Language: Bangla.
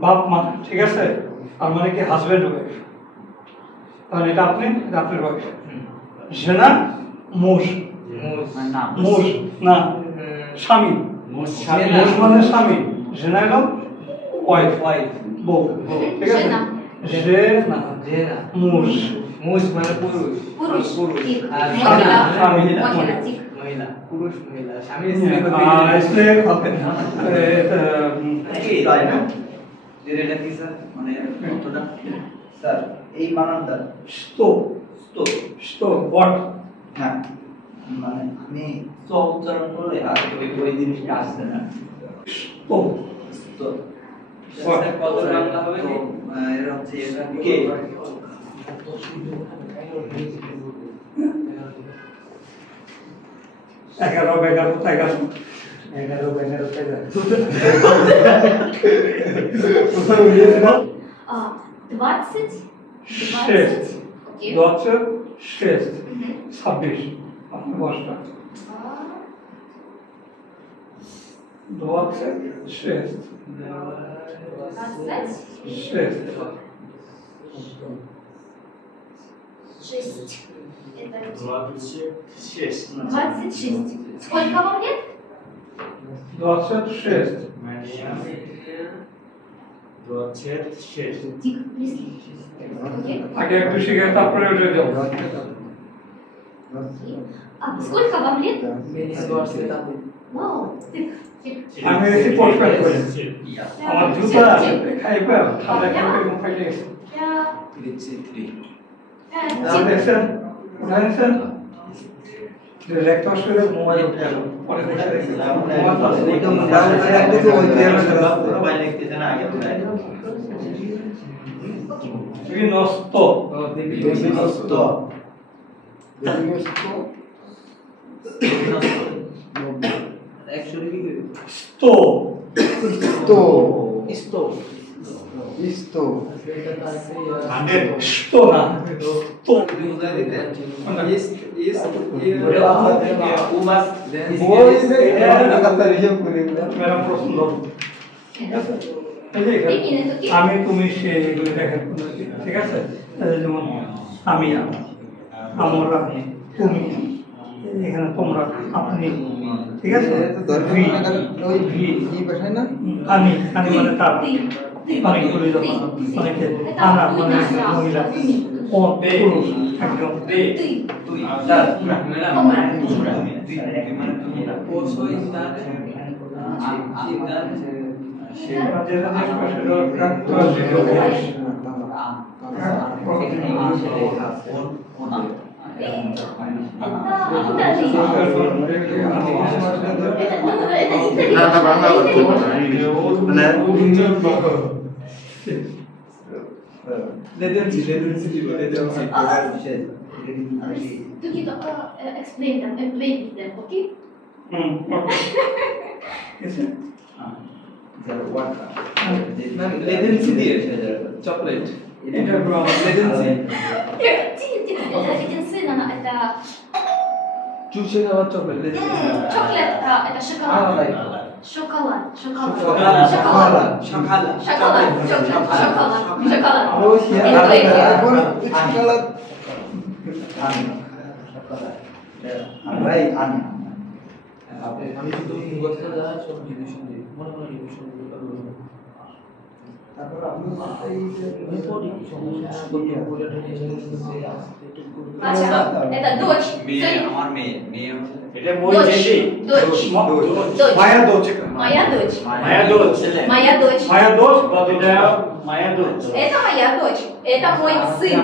বাপ মা, ঠিক আছে? আর মানে কি হাজবেন্ড ওয়াইফ, তাহলে এটা আপনি, এটা আপনার ওয়াইফ। জেনা মুশ, মুশ না স্বামী, মুশ মানে স্বামী, জেনা হলো ওয়াইফ, বউ, ঠিক আছে? জেনা মুশ, মুশ মানে পুরুষ, আর স্বামী মহিলা, পুরুষ মহিলা, স্বামী স্ত্রী হবে না। এই হয় না যেটা কি স্যার মানে কতটা স্যার এই বানানটা স্তো, স্তো স্তো হোয়াট, হ্যাঁ মানে আমি তো উচ্চারণ করে আর ওই জিনিসটা আসছে না স্তো স্তো স্যার কত বাংলা হবে কি এর হচ্ছে এটা কে 26. Сколько вам лет? 26. 26. Тихо, близко. Окей. আগে একটু শিখে তারপরে উঠে যাও। А сколько вам лет? Вау, тихо, тихо. আমি এসে পরিষ্কার করি। আমার জুতা খাইবে ঠান্ডা খেয়ে মুখে গেছে। দেখছেন দেখছেন লেকচার শুরু মোবাইল উঠে গেল পরে দেখে দেখলাম মোবাইল লিখতে জানা আগে বিনষ্ট বিনষ্ট অ্যাকচুয়ালি স্তো স্তো স্তো স্তো স্তো না তো মেরা প্রশ্ন আমি তুমি সে এগুলো দেখেন ঠিক আছে যেমন আমি আমরা তুমি এখানে তোমরা আপনি ঠিক আছে আমি আমি মানে তারা অনেকগুলি যখন অনেকে আমরা মানে মহিলা পুরুষ একজন Explain them and play with them, okay? chocolate. Это леденцина, это Чучело chocolate. чоклет, это шоколад. Шоколад, шоколад. Шоколад. Шоколад, шоколад, шоколад. আমরাই আনি আমি শুধু মুখস্থ দ্বারা সব রিভিশন দিই মনে মনে রিভিশন দিই তারপর আপনি এই যে Ача, это дочь. আমার মেয়ে এটা মই Дочь. জেদি Дочь. Дочь. মায়া দোচ Моя дочь. মায়া দোচ Моя дочь. মায়া দোচ এটা মায়া দোচ Это моя дочь. Это мой сын.